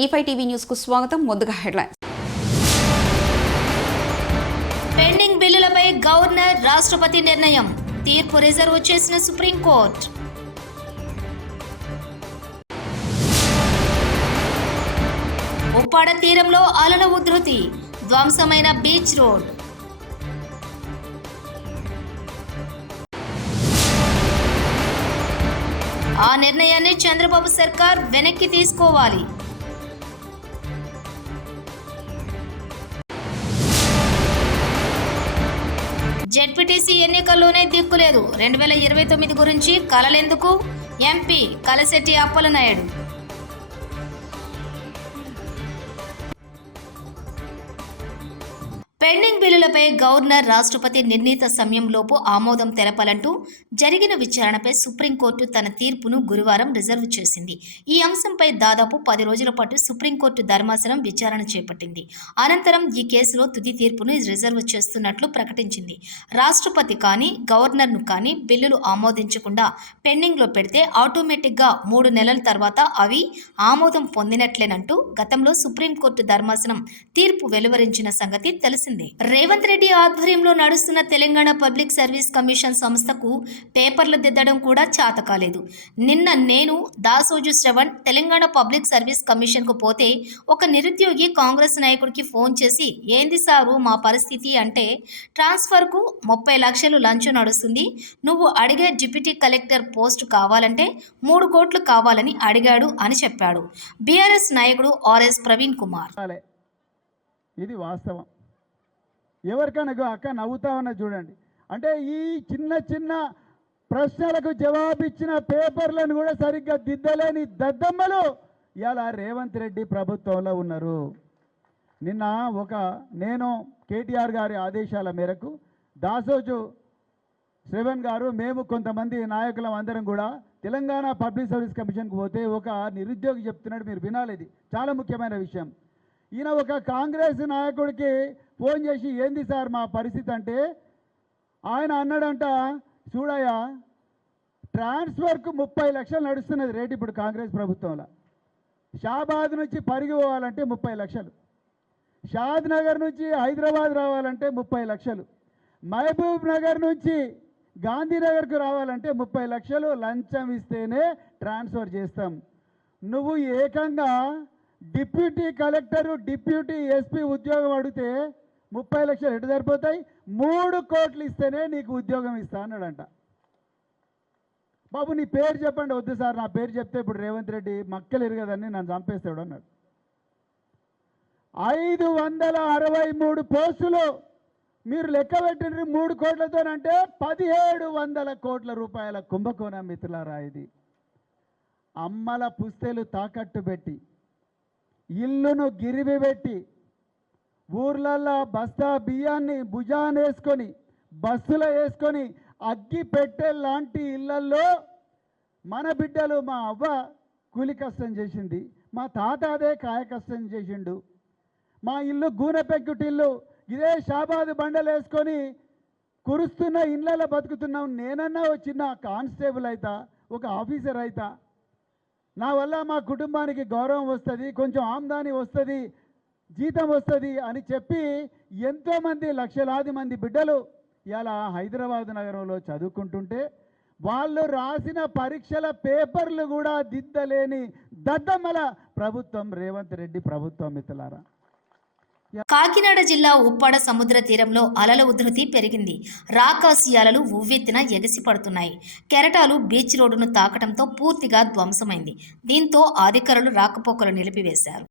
E5 TV news కు స్వాగతం. ముందుగా హెడ్లైన్స్. పెండింగ్ బిల్లులపై గవర్నర్ రాష్ట్రపతి నిర్ణయం. తీర్పు రిజర్వ్ చేసిన సుప్రీంకోర్టు. ఉప్పాడ తీరంలో అలల ఉధృతి. ధ్వంసమైన బీచ్ రోడ్. ఆ నిర్ణయాన్ని చంద్రబాబు సర్కార్ వెనక్కి తీసుకోవాలి. జెడ్పీటీసీ ఎన్నికల్లోనే దిక్కులేదు. 2029 గురించి కలలెందుకు? ఎంపీ కలశెట్టి అప్పలనాయుడు. పెండింగ్ బిల్లులపై గవర్నర్ రాష్ట్రపతి నిర్ణీత సమయంలోపు ఆమోదం తెలపాలంటూ జరిగిన విచారణపై సుప్రీంకోర్టు తన తీర్పును గురువారం రిజర్వ్ చేసింది. ఈ అంశంపై దాదాపు 10 రోజుల పాటు సుప్రీంకోర్టు ధర్మాసనం విచారణ చేపట్టింది. అనంతరం ఈ కేసులో తుది తీర్పును రిజర్వ్ చేస్తున్నట్లు ప్రకటించింది. రాష్ట్రపతి కానీ గవర్నర్ను కానీ బిల్లులు ఆమోదించకుండా పెండింగ్లో పెడితే ఆటోమేటిక్గా 3 నెలల తర్వాత అవి ఆమోదం పొందినట్లేనంటూ గతంలో సుప్రీంకోర్టు ధర్మాసనం తీర్పు వెలువరించిన సంగతి తెలిసింది. రేవంత్ రెడ్డి ఆధ్వర్యంలో నడుస్తున్న తెలంగాణ పబ్లిక్ సర్వీస్ కమిషన్ సంస్థకు పేపర్లు దిద్దడం కూడా చేత కాలేదు. నిన్న నేను Dasoju Shravan Telangana public service commission కు పోతే ఒక నిరుద్యోగి కాంగ్రెస్ నాయకుడికి ఫోన్ చేసి, ఏంది సారు మా పరిస్థితి అంటే, ట్రాన్స్ఫర్ కు 30 లక్షలు లంచం నడుస్తుంది, నువ్వు అడిగే డిప్యూటీ కలెక్టర్ పోస్టు కావాలంటే 3 కోట్లు కావాలని అడిగాడు అని చెప్పాడు. బీఆర్ఎస్ నాయకుడు ఆర్ఎస్ ప్రవీణ్ కుమార్. ఇది వాస్తవం. ఎవరికైనా అక్క నవ్వుతామన్నా చూడండి. అంటే ఈ చిన్న చిన్న ప్రశ్నలకు జవాబిచ్చిన పేపర్లను కూడా సరిగ్గా దిద్దలేని దద్దమ్మలు ఇలా రేవంత్ రెడ్డి ప్రభుత్వంలో ఉన్నారు. నిన్న నేను కేటీఆర్ గారి ఆదేశాల మేరకు దాసోజు శ్రవణ్ గారు మేము కొంతమంది నాయకులం అందరం కూడా తెలంగాణ పబ్లిక్ సర్వీస్ కమిషన్కి పోతే ఒక నిరుద్యోగి చెప్తున్నాడు, మీరు వినాలి, ఇది చాలా ముఖ్యమైన విషయం. ఈయన ఒక కాంగ్రెస్ నాయకుడికి ఫోన్ చేసి, ఏంది సార్ మా పరిస్థితి అంటే, ఆయన అన్నాడంట, చూడయ్యా ట్రాన్స్ఫర్కు 30 లక్షలు నడుస్తున్నది రేటు ఇప్పుడు కాంగ్రెస్ ప్రభుత్వంలో. షాబాద్ నుంచి పరిగి పోవాలంటే 30 లక్షలు, షాద్ నగర్ నుంచి హైదరాబాద్ రావాలంటే 30 లక్షలు, మహబూబ్ నగర్ నుంచి గాంధీనగర్కు రావాలంటే 30 లక్షలు లంచం ఇస్తేనే ట్రాన్స్ఫర్ చేస్తాం. నువ్వు ఏకంగా డిప్యూటీ కలెక్టరు డిప్యూటీ ఎస్పీ ఉద్యోగం అడిగితే 30 లక్షలు ఎటు సరిపోతాయి, 3 కోట్లు ఇస్తేనే నీకు ఉద్యోగం ఇస్తా అన్నాడంట. బాబు నీ పేరు చెప్పండి. వద్దు సార్ నా పేరు చెప్తే ఇప్పుడు రేవంత్ రెడ్డి మక్కలు ఎరగదని నన్ను చంపేస్తాడు అన్నాడు. 563 పోస్టులు మీరు లెక్క పెట్టిన 3 కోట్లతోనంటే 1700 కోట్ల రూపాయల కుంభకోణం మిత్రులారా. ఇది అమ్మల పుస్తెలు తాకట్టు పెట్టి, ఇల్లును గిరివి పెట్టి, ఊర్లల్లో బస్తా బియ్యాన్ని భుజాన వేసుకొని బస్సులో వేసుకొని అగ్గి పెట్టే లాంటి ఇళ్లల్లో మన బిడ్డలు, మా అవ్వ కూలి కష్టం చేసింది, మా తాత అదే కాయ కష్టం చేసిండు, మా ఇల్లు గూనె పెంకుటిల్లు, ఇదే షాబాదు బండలు వేసుకొని కురుస్తున్న ఇళ్ళలో బతుకుతున్నాం. నేనన్నా చిన్న కానిస్టేబుల్ అవుతా, ఒక ఆఫీసర్ అవుతా, నా వల్ల మా కుటుంబానికి గౌరవం వస్తుంది, కొంచెం ఆమ్దాని వస్తుంది, జీతం వస్తుంది అని చెప్పి ఎంతోమంది లక్షలాది మంది బిడ్డలు ఇలా హైదరాబాద్ నగరంలో చదువుకుంటుంటే వాళ్ళు రాసిన పరీక్షల పేపర్లు కూడా దిద్దలేని దద్దమ్మల ప్రభుత్వం రేవంత్ రెడ్డి ప్రభుత్వం మిత్రులారా. కాకినాడ జిల్లా ఉప్పాడ సముద్ర తీరంలో అలల ఉధృతి పెరిగింది. రాకాసి అలలు ఉవ్వెత్తిన ఎగసి పడుతున్నాయి. కెరటాలు బీచ్ రోడ్డును తాకడంతో పూర్తిగా ధ్వంసమైంది. దీంతో అధికారులు రాకపోకలు నిలిపివేశారు.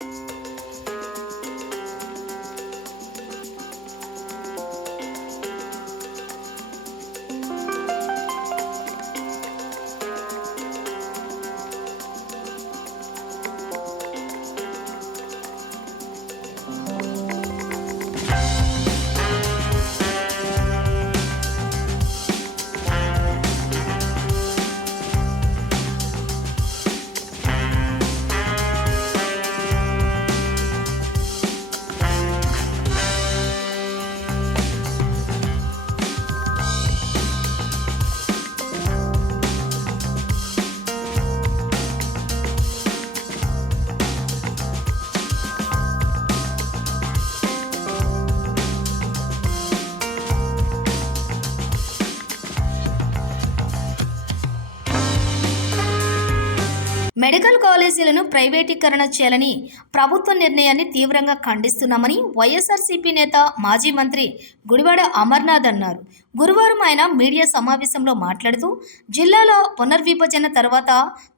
మెడికల్ కాలేజీలను ప్రైవేటీకరణ చేయాలని ప్రభుత్వ నిర్ణయాన్ని తీవ్రంగా ఖండిస్తున్నామని వైఎస్ఆర్సీపీ నేత మాజీ మంత్రి గుడివాడ అమర్నాథ్ అన్నారు. గురువారం ఆయన మీడియా సమావేశంలో మాట్లాడుతూ జిల్లాలో పునర్విభజన తర్వాత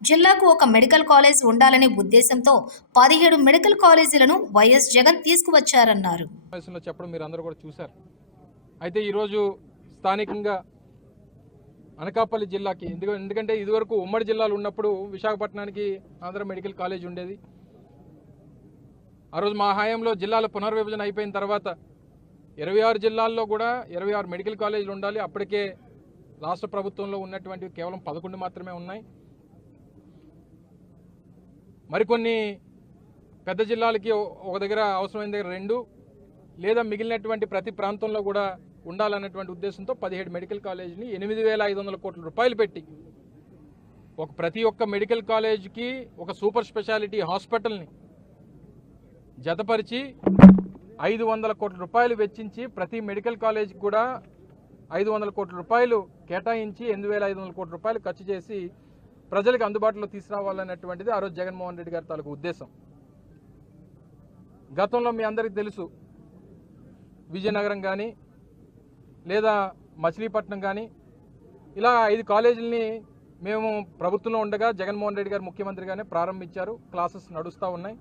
జిల్లాకు ఒక మెడికల్ కాలేజ్ ఉండాలనే ఉద్దేశంతో 17 మెడికల్ కాలేజీలను వైఎస్ జగన్ తీసుకువచ్చారన్నారు. చెప్పడం మీరు అందరూ కూడా చూశారు. అయితే ఈరోజు స్థానికంగా అనకాపల్లి జిల్లాకి ఎందుకంటే ఇదివరకు ఉమ్మడి జిల్లాలు ఉన్నప్పుడు విశాఖపట్నానికి ఆంధ్ర మెడికల్ కాలేజ్ ఉండేది. ఆ రోజు మా హయాంలో జిల్లాల పునర్విభజన అయిపోయిన తర్వాత 26 జిల్లాల్లో కూడా 26 మెడికల్ కాలేజీలు ఉండాలి. అప్పటికే రాష్ట్ర ప్రభుత్వంలో ఉన్నటువంటి కేవలం 11 మాత్రమే ఉన్నాయి. మరికొన్ని పెద్ద జిల్లాలకి ఒక దగ్గర అవసరమైన దగ్గర 2 లేదా మిగిలినటువంటి ప్రతి ప్రాంతంలో కూడా ఉండాలన్నటువంటి ఉద్దేశంతో 17 మెడికల్ కాలేజీని 8,500 కోట్ల రూపాయలు పెట్టి ప్రతి ఒక్క మెడికల్ కాలేజీకి ఒక సూపర్ స్పెషాలిటీ హాస్పిటల్ని జతపరిచి 500 కోట్ల రూపాయలు వెచ్చించి ప్రతి మెడికల్ కాలేజీకి కూడా 500 కోట్ల రూపాయలు కేటాయించి 8,500 కోట్ల రూపాయలు ఖర్చు చేసి ప్రజలకు అందుబాటులో తీసుకురావాలన్నటువంటిది ఆ రోజు జగన్మోహన్ రెడ్డి గారి తాలూకు ఉద్దేశం. గతంలో మీ అందరికీ తెలుసు, విజయనగరం కానీ లేదా మచిలీపట్నం కానీ ఇలా 5 కాలేజీలని మేము ప్రభుత్వంలో ఉండగా జగన్మోహన్ రెడ్డి గారు ముఖ్యమంత్రిగానే ప్రారంభించారు. క్లాసెస్ నడుస్తూ ఉన్నాయి.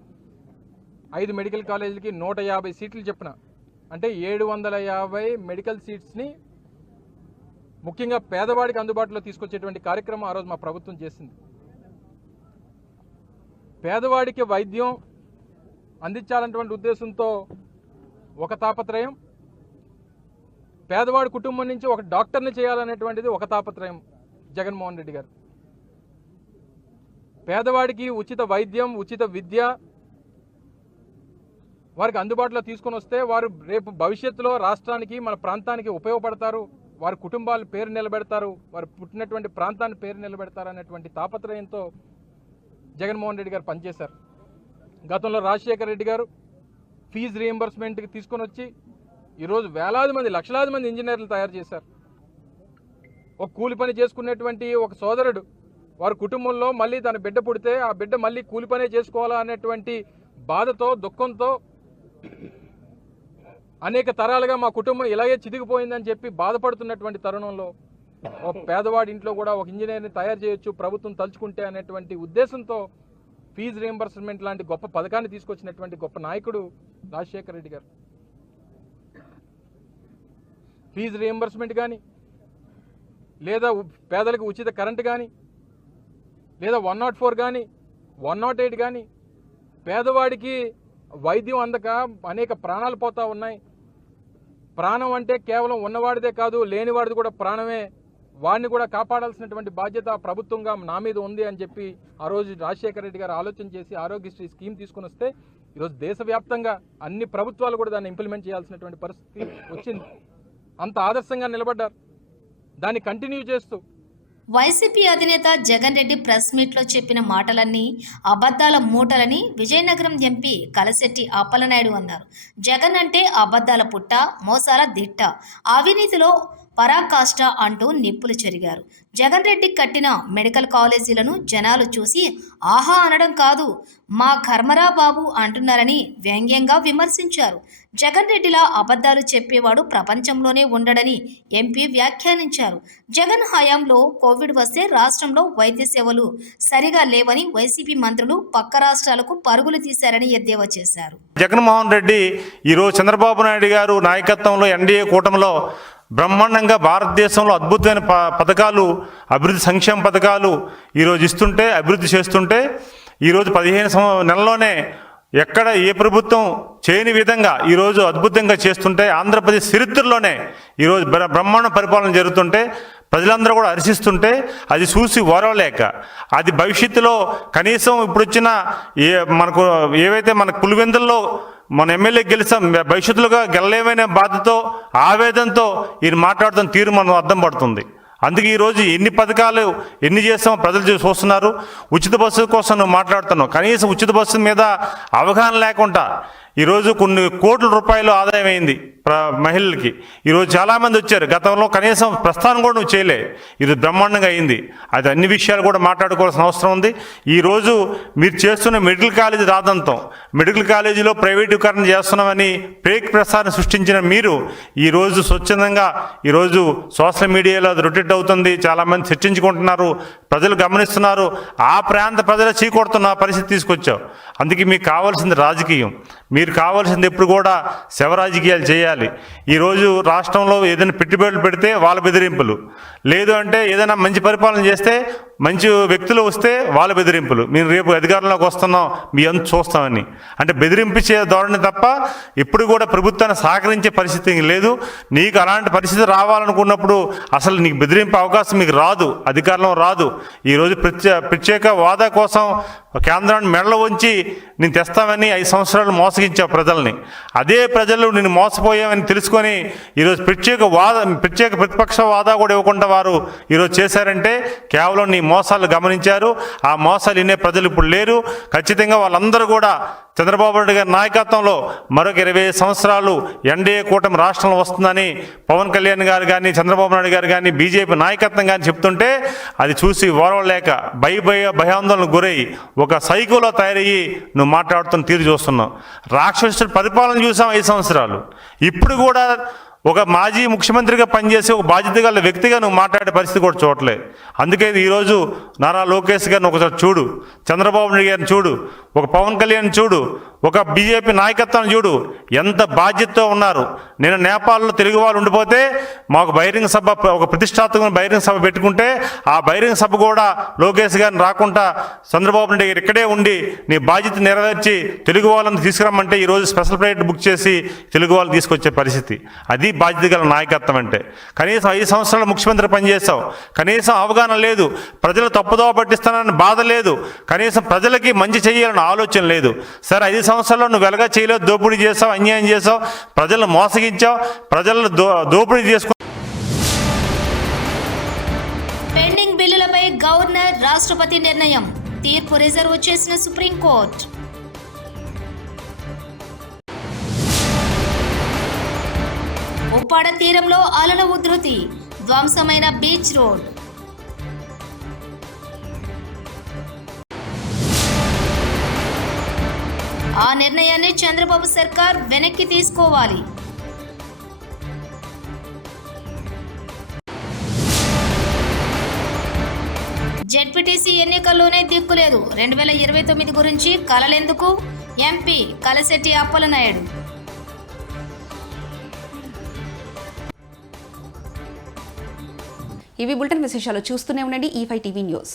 5 మెడికల్ కాలేజీలకి 150 సీట్లు చెప్పిన అంటే 750 మెడికల్ సీట్స్ని ముఖ్యంగా పేదవాడికి అందుబాటులో తీసుకొచ్చేటువంటి కార్యక్రమం ఆ రోజు మా ప్రభుత్వం చేసింది. పేదవాడికి వైద్యం అందించాలన్నటువంటి ఉద్దేశంతో ఒక తాపత్రయం, పేదవాడి కుటుంబం నుంచి ఒక డాక్టర్ని చేయాలనేటువంటిది ఒక తాపత్రయం జగన్మోహన్ రెడ్డి గారు. పేదవాడికి ఉచిత వైద్యం, ఉచిత విద్య వారికి అందుబాటులో తీసుకొని వస్తే వారు రేపు భవిష్యత్తులో రాష్ట్రానికి, మన ప్రాంతానికి ఉపయోగపడతారు, వారి కుటుంబాల పేరు నిలబెడతారు, వారు పుట్టినటువంటి ప్రాంతాన్ని పేరు నిలబెడతారు అనేటువంటి తాపత్రయంతో జగన్మోహన్ రెడ్డి గారు పనిచేశారు. గతంలో రాజశేఖర రెడ్డి గారు ఫీజు రీయింబర్స్మెంట్కి తీసుకొని వచ్చి ఈరోజు వేలాది మంది, లక్షలాది మంది ఇంజనీర్లు తయారు చేశారు. ఒక కూలి పని చేసుకునేటువంటి ఒక సోదరుడు వారి కుటుంబంలో మళ్ళీ తన బిడ్డ పుడితే ఆ బిడ్డ మళ్ళీ కూలి పనే చేసుకోవాలా అనేటువంటి బాధతో, దుఃఖంతో అనేక తరాలుగా మా కుటుంబం ఇలాగే చిదిగిపోయిందని చెప్పి బాధపడుతున్నటువంటి తరుణంలో ఒక పేదవాడి ఇంట్లో కూడా ఒక ఇంజనీర్ని తయారు చేయొచ్చు ప్రభుత్వం తలుచుకుంటే అనేటువంటి ఉద్దేశంతో ఫీజు రీయింబర్స్మెంట్ లాంటి గొప్ప పథకాన్ని తీసుకొచ్చినటువంటి గొప్ప నాయకుడు రాజశేఖర రెడ్డి గారు. ఫీజు రీయింబర్స్మెంట్ కానీ, లేదా పేదలకు ఉచిత కరెంటు కానీ, లేదా 104 కానీ, 108 కానీ, పేదవాడికి వైద్యం అందక అనేక ప్రాణాలు పోతూ ఉన్నాయి. ప్రాణం అంటే కేవలం ఉన్నవాడిదే కాదు, లేనివాడిది కూడా ప్రాణమే. వాడిని కూడా కాపాడాల్సినటువంటి బాధ్యత ప్రభుత్వంగా నా మీద ఉంది అని చెప్పి ఆ రోజు రాజశేఖర రెడ్డి గారు ఆలోచన చేసి ఆరోగ్యశ్రీ స్కీమ్ తీసుకొని వస్తే ఈరోజు దేశవ్యాప్తంగా అన్ని ప్రభుత్వాలు కూడా దాన్ని ఇంప్లిమెంట్ చేయాల్సినటువంటి పరిస్థితి వచ్చింది. అంత ఆదర్శంగా నిలబడ్డారు. దాన్ని కంటిన్యూ చేస్తూ వైసీపీ అధినేత జగన్ రెడ్డి ప్రెస్ మీట్లో చెప్పిన మాటలన్నీ అబద్ధాల మూటలని విజయనగరం ఎంపీ కలశెట్టి అప్పలనాయుడు అన్నారు. జగన్ అంటే అబద్ధాల పుట్ట, మోసాల దిట్ట, అవినీతిలో పరాకాష్ట అంటూ నిప్పులు చెరిగారు. జగన్ రెడ్డి కట్టిన మెడికల్ కాలేజీలను జనాలు చూసి ఆహా అనడం కాదు, మా కర్మరా బాబు అంటున్నారని వ్యంగ్యంగా విమర్శించారు. జగన్ రెడ్డిలా అబద్ధాలు చెప్పేవాడు ప్రపంచంలోనే ఉండడని ఎంపీ వ్యాఖ్యానించారు. జగన్ హయాంలో కోవిడ్ వస్తే రాష్ట్రంలో వైద్య సేవలు సరిగా లేవని వైసీపీ మంత్రులు పక్క రాష్ట్రాలకు పరుగులు తీశారని ఎద్దేవా చేశారు. జగన్మోహన్ రెడ్డి ఈరోజు చంద్రబాబు నాయుడు గారు నాయకత్వంలో ఎన్డీఏ కూటమిలో బ్రహ్మాండంగా భారతదేశంలో అద్భుతమైన పథకాలు, అభివృద్ధి సంక్షేమ పథకాలు ఈరోజు ఇస్తుంటే, అభివృద్ధి చేస్తుంటే ఈరోజు 15 నెలల్లోనే ఎక్కడ ఏ ప్రభుత్వం చేయని విధంగా ఈరోజు అద్భుతంగా చేస్తుంటే, ఆంధ్రప్రదేశ్ చరిత్రలోనే ఈరోజు బ్రహ్మాండ పరిపాలన జరుగుతుంటే ప్రజలందరూ కూడా హర్షిస్తుంటే అది చూసి ఓరవలేక, అది భవిష్యత్తులో కనీసం ఇప్పుడు వచ్చిన మనకు ఏవైతే మన పులివెందుల్లో మన ఎమ్మెల్యే గెలిచాం, భవిష్యత్తులోగా గెలలేవనే బాధతో, ఆవేదనతో ఈయన మాట్లాడుతున్న తీరు మనం అర్థం పడుతుంది. అందుకే ఈరోజు ఎన్ని పథకాలు ఎన్ని చేస్తామో ప్రజలు చూస్తున్నారు. ఉచిత బస్సు కోసం నువ్వు మాట్లాడుతున్నావు, కనీసం ఉచిత బస్సు మీద అవగాహన లేకుండా ఈరోజు కొన్ని కోట్ల రూపాయలు ఆదాయం అయింది మహిళలకి. ఈరోజు చాలామంది వచ్చారు. గతంలో కనీసం ప్రస్థానం కూడా నువ్వు చేయలే, ఈరోజు బ్రహ్మాండంగా అయింది. అది అన్ని విషయాలు కూడా మాట్లాడుకోవాల్సిన అవసరం ఉంది. ఈరోజు మీరు చేస్తున్న మెడికల్ కాలేజీ రాదంతం, మెడికల్ కాలేజీలో ప్రైవేటీకరణ చేస్తున్నామని ఫేక్ ప్రసారం సృష్టించిన మీరు ఈరోజు స్వచ్ఛందంగా ఈరోజు సోషల్ మీడియాలో అది రొటేట్ అవుతుంది, చాలామంది చర్చించుకుంటున్నారు, ప్రజలు గమనిస్తున్నారు. ఆ ప్రాంత ప్రజలు చీకొడుతున్న పరిస్థితి తీసుకొచ్చావు. అందుకే మీకు కావాల్సింది రాజకీయం. మీరు కావాల్సింది ఎప్పుడు కూడా శవ రాజకీయాలు చేయాలి. ఈరోజు రాష్ట్రంలో ఏదైనా పెట్టుబడులు పెడితే వాళ్ళ బెదిరింపులు, లేదు అంటే ఏదైనా మంచి పరిపాలన చేస్తే మంచి వ్యక్తులు వస్తే వాళ్ళ బెదిరింపులు. మేము రేపు అధికారంలోకి వస్తున్నాం మీ అంత చూస్తామని అంటే బెదిరింపించే ధోరణి తప్ప ఎప్పుడు కూడా ప్రభుత్వాన్ని సహకరించే పరిస్థితి లేదు. నీకు అలాంటి పరిస్థితి రావాలనుకున్నప్పుడు అసలు నీకు బెదిరింపే అవకాశం మీకు రాదు, అధికారంలో రాదు. ఈరోజు ప్రత్యేక హోదా కోసం కేంద్రాన్ని మెడలో ఉంచి నేను తెస్తామని 5 సంవత్సరాలు మోసగించావు ప్రజల్ని. అదే ప్రజలు నేను మోసపోయామని తెలుసుకొని ఈరోజు ప్రత్యేక ప్రతిపక్ష హోదా కూడా ఇవ్వకుండా వారు ఈరోజు చేశారంటే కేవలం నీ మోసాలు గమనించారు. ఆ మోసాలు వినే ప్రజలు ఇప్పుడు లేరు. ఖచ్చితంగా వాళ్ళందరూ కూడా చంద్రబాబు నాయుడు గారి నాయకత్వంలో మరొక 25 సంవత్సరాలు ఎన్డీఏ కూటమి రాష్ట్రంలో వస్తుందని పవన్ కళ్యాణ్ గారు కానీ చంద్రబాబు నాయుడు గారు కానీ బీజేపీ నాయకత్వం కానీ చెప్తుంటే అది చూసి ఓర్వలేక భయాందోళనకు గురయ్యి ఒక సైకోలో తయారయ్యి నువ్వు మాట్లాడుతున్న తీరు చూస్తున్నావు. రాక్షసుడు పరిపాలన చూసాం 5 సంవత్సరాలు. ఇప్పుడు కూడా ఒక మాజీ ముఖ్యమంత్రిగా పనిచేసే ఒక బాధ్యత గల వ్యక్తిగా నువ్వు మాట్లాడే పరిస్థితి కూడా చూడలే. అందుకే ఈరోజు నారా లోకేష్ గారిని ఒకసారి చూడు, చంద్రబాబు నాయుడు గారిని చూడు, ఒక పవన్ కళ్యాణ్ చూడు, ఒక బీజేపీ నాయకత్వాన్ని చూడు, ఎంత బాధ్యతతో ఉన్నారు. నేను నేపాల్లో తెలుగు వాళ్ళు ఉండిపోతే మాకు బహిరంగ సభ, ఒక ప్రతిష్టాత్మకమైన బహిరంగ సభ పెట్టుకుంటే ఆ బహిరంగ సభ కూడా లోకేష్ గారిని రాకుండా చంద్రబాబు నాయుడు గారు ఇక్కడే ఉండి నీ బాధ్యత నెరవేర్చి తెలుగు వాళ్ళని తీసుకురమ్మంటే ఈరోజు స్పెషల్ ఫ్లైట్ బుక్ చేసి తెలుగు వాళ్ళు తీసుకొచ్చే పరిస్థితి. అది బాధ్యత గల నాయకత్వం అంటే. కనీసం 5 సంవత్సరాలు ముఖ్యమంత్రి పనిచేస్తావు, కనీసం అవగాహన లేదు, ప్రజలు తప్పుదోవ పట్టిస్తానని బాధ లేదు, కనీసం ప్రజలకి మంచి చేయాలని ఆలోచన లేదు. సరే 5 సంవత్సరాల్లో నువ్వు వెలగా చేయలేవు, దోపిడీ చేసావు, అన్యాయం చేసావు, ప్రజలను మోసగించావు, ప్రజలను దోపిడీ చేసుకు. పెండింగ్ బిల్లులపై గవర్నర్ రాష్ట్రపతి నిర్ణయం, తీర్పు రిజర్వ్ చేసిన సుప్రీంకోర్టు. ఉప్పాడ తీరంలో అలల ఉధృతి, ధ్వంసమైన బీచ్ రోడ్. ఆ నిర్ణయాన్ని చంద్రబాబు సర్కార్ వెనక్కి తీసుకోవాలి. జెడ్పీటీసీ ఎన్నికల్లోనే దిక్కులేదు, 2029 గురించి కలలెందుకు? ఎంపీ కలశెట్టి అప్పలనాయుడు. ఇవి బులెటిన్ విశేషాలు. చూస్తూనే ఉండండి E5 టీవీ న్యూస్.